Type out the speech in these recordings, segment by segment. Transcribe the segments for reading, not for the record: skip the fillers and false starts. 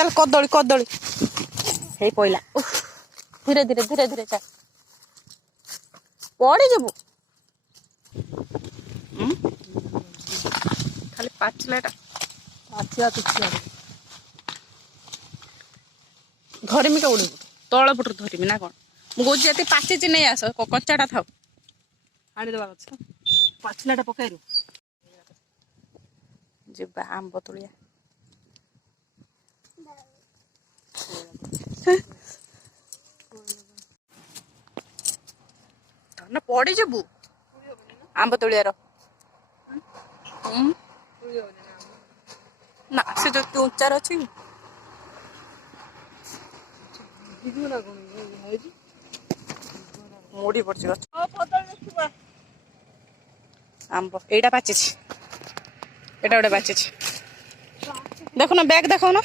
चल कदली कदली हे पइला धीरे धीरे धीरे धीरे चल पड़ी जबू खाली पाचिलाटा पाचिला तुझे धरमी के उड़ तल पटू धरमी ना कौन मुझे जी पाचिची नहीं आस कच्चाटा था आनी देवा पाचिलाटा पकड़ जीवा आंब तुलिया ना पड़ी जबू आंब तुलियार ना से जो उच्चार अच्छी मुड़ी पड़ी आंब एटा पाची एटा गोटे पाची देखो ना बैग देखो ना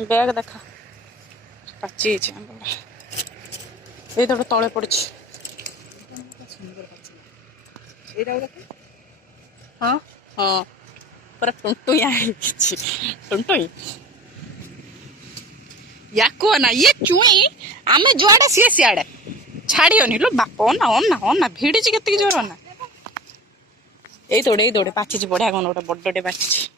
बैग देखा पाची ये तो तले पड़ी हाँ हाँ पूरा टुंटुया टुंटुई याको ना ये चुई आमे जुआड़े सी सियाड़े छाड़ियोनी लो बाप ना भिड़ी केत जोर ना ये दौड़े पाची बढ़िया कौन गोटे बड़े पाची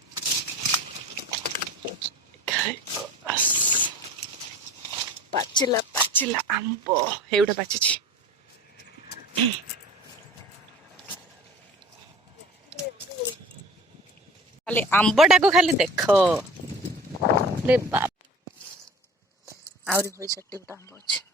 पाचिला पाचिला आंब हे गोटे पाची खाली आंबटा को खाली देख ले बाप आउरी होई सट्टी गोटे आंब अच्छे